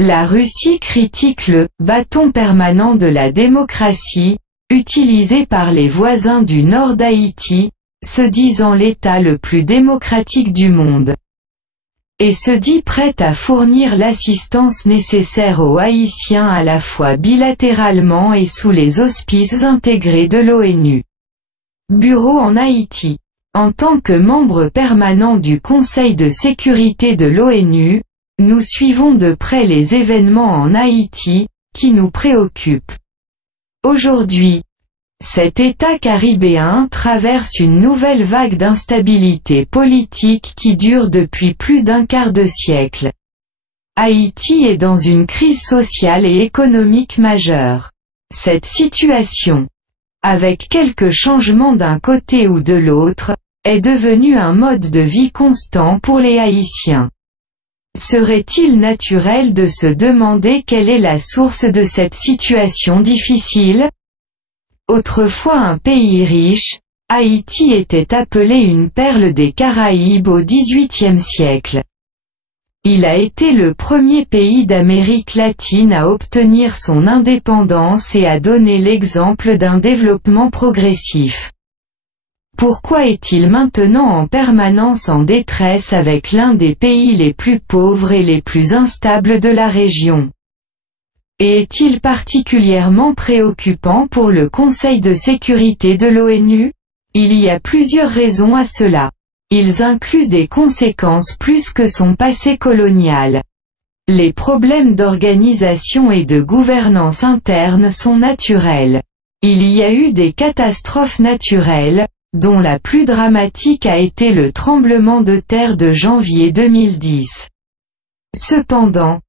La Russie critique le « bâton permanent de la démocratie » utilisé par les voisins du nord d'Haïti, se disant l'État le plus démocratique du monde. Et se dit prête à fournir l'assistance nécessaire aux Haïtiens à la fois bilatéralement et sous les auspices intégrés de l'ONU. Bureau en Haïti. En tant que membre permanent du Conseil de sécurité de l'ONU, nous suivons de près les événements en Haïti, qui nous préoccupent. Aujourd'hui, cet État caribéen traverse une nouvelle vague d'instabilité politique qui dure depuis plus d'un quart de siècle. Haïti est dans une crise sociale et économique majeure. Cette situation, avec quelques changements d'un côté ou de l'autre, est devenue un mode de vie constant pour les Haïtiens. Serait-il naturel de se demander quelle est la source de cette situation difficile ? Autrefois un pays riche, Haïti était appelé une perle des Caraïbes au XVIIIe siècle. Il a été le premier pays d'Amérique latine à obtenir son indépendance et à donner l'exemple d'un développement progressif. Pourquoi est-il maintenant en permanence en détresse avec l'un des pays les plus pauvres et les plus instables de la région ? Et est-il particulièrement préoccupant pour le Conseil de sécurité de l'ONU ? Il y a plusieurs raisons à cela. Ils incluent des conséquences plus que son passé colonial. Les problèmes d'organisation et de gouvernance interne sont naturels. Il y a eu des catastrophes naturelles, dont la plus dramatique a été le tremblement de terre de janvier 2010. Cependant,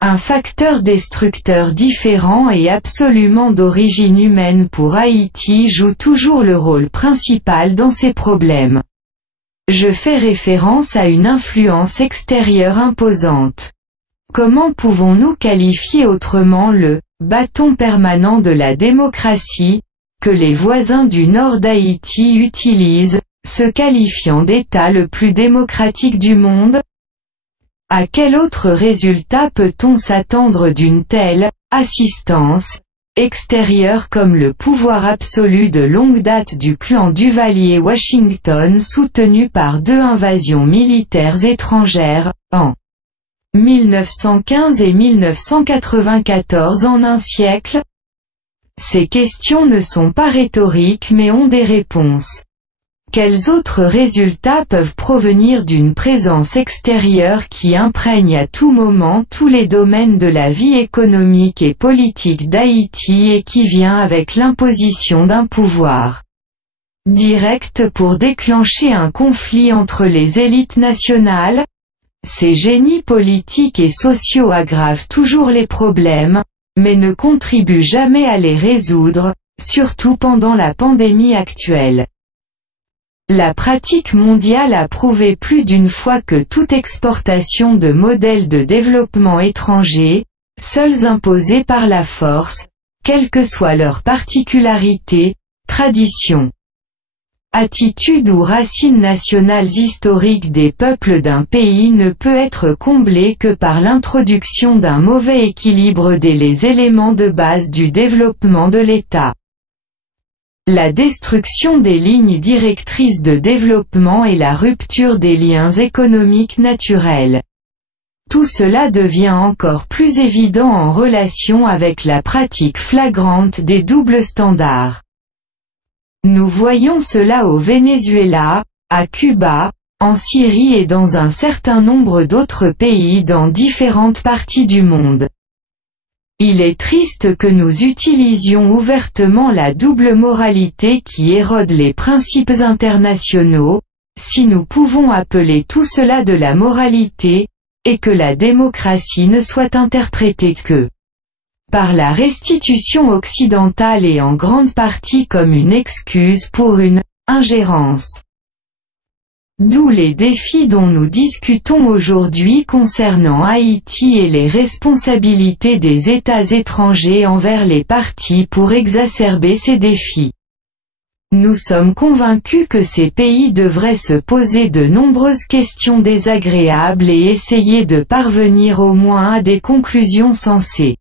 un facteur destructeur différent et absolument d'origine humaine pour Haïti joue toujours le rôle principal dans ces problèmes. Je fais référence à une influence extérieure imposante. Comment pouvons-nous qualifier autrement le « bâton permanent de la démocratie » que les voisins du nord d'Haïti utilisent, se qualifiant d'État le plus démocratique du monde ? À quel autre résultat peut-on s'attendre d'une telle assistance extérieure comme le pouvoir absolu de longue date du clan Duvalier-Washington soutenu par 2 invasions militaires étrangères, en 1915 et 1994 en un siècle ? Ces questions ne sont pas rhétoriques mais ont des réponses. Quels autres résultats peuvent provenir d'une présence extérieure qui imprègne à tout moment tous les domaines de la vie économique et politique d'Haïti et qui vient avec l'imposition d'un pouvoir direct pour déclencher un conflit entre les élites nationales ? Ces génies politiques et sociaux aggravent toujours les problèmes, mais ne contribuent jamais à les résoudre, surtout pendant la pandémie actuelle. La pratique mondiale a prouvé plus d'une fois que toute exportation de modèles de développement étrangers, seuls imposés par la force, quelles que soient leurs particularités, traditions, attitudes ou racines nationales historiques des peuples d'un pays ne peut être comblée que par l'introduction d'un mauvais équilibre des éléments de base du développement de l'État. La destruction des lignes directrices de développement et la rupture des liens économiques naturels. Tout cela devient encore plus évident en relation avec la pratique flagrante des doubles standards. Nous voyons cela au Venezuela, à Cuba, en Syrie et dans un certain nombre d'autres pays dans différentes parties du monde. Il est triste que nous utilisions ouvertement la double moralité qui érode les principes internationaux, si nous pouvons appeler tout cela de la moralité, et que la démocratie ne soit interprétée que par la restitution occidentale et en grande partie comme une excuse pour une ingérence. D'où les défis dont nous discutons aujourd'hui concernant Haïti et les responsabilités des États étrangers envers les parties pour exacerber ces défis. Nous sommes convaincus que ces pays devraient se poser de nombreuses questions désagréables et essayer de parvenir au moins à des conclusions sensées.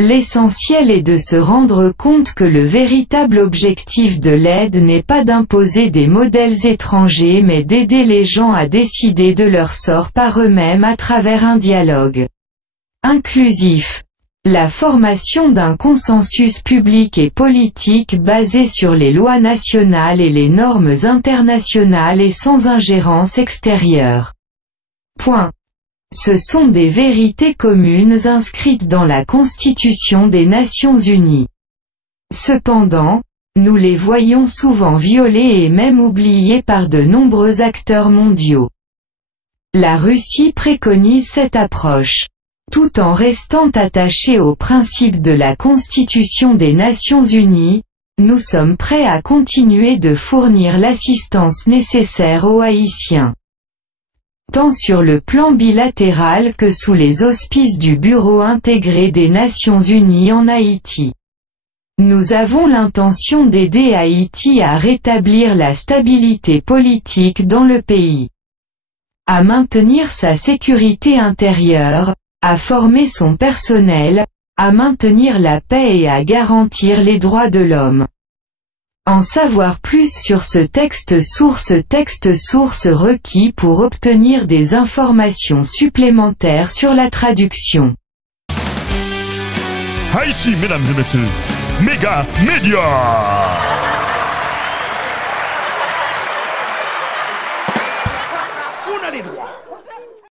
L'essentiel est de se rendre compte que le véritable objectif de l'aide n'est pas d'imposer des modèles étrangers mais d'aider les gens à décider de leur sort par eux-mêmes à travers un dialogue inclusif. La formation d'un consensus public et politique basé sur les lois nationales et les normes internationales et sans ingérence extérieure. Point. Ce sont des vérités communes inscrites dans la Constitution des Nations Unies. Cependant, nous les voyons souvent violées et même oubliées par de nombreux acteurs mondiaux. La Russie préconise cette approche. Tout en restant attachée aux principes de la Constitution des Nations Unies, nous sommes prêts à continuer de fournir l'assistance nécessaire aux Haïtiens. Tant sur le plan bilatéral que sous les auspices du Bureau intégré des Nations Unies en Haïti. Nous avons l'intention d'aider Haïti à rétablir la stabilité politique dans le pays, à maintenir sa sécurité intérieure, à former son personnel, à maintenir la paix et à garantir les droits de l'homme. En savoir plus sur ce texte source requis pour obtenir des informations supplémentaires sur la traduction. Haïti, mesdames et messieurs, Méga Média. On a les droits.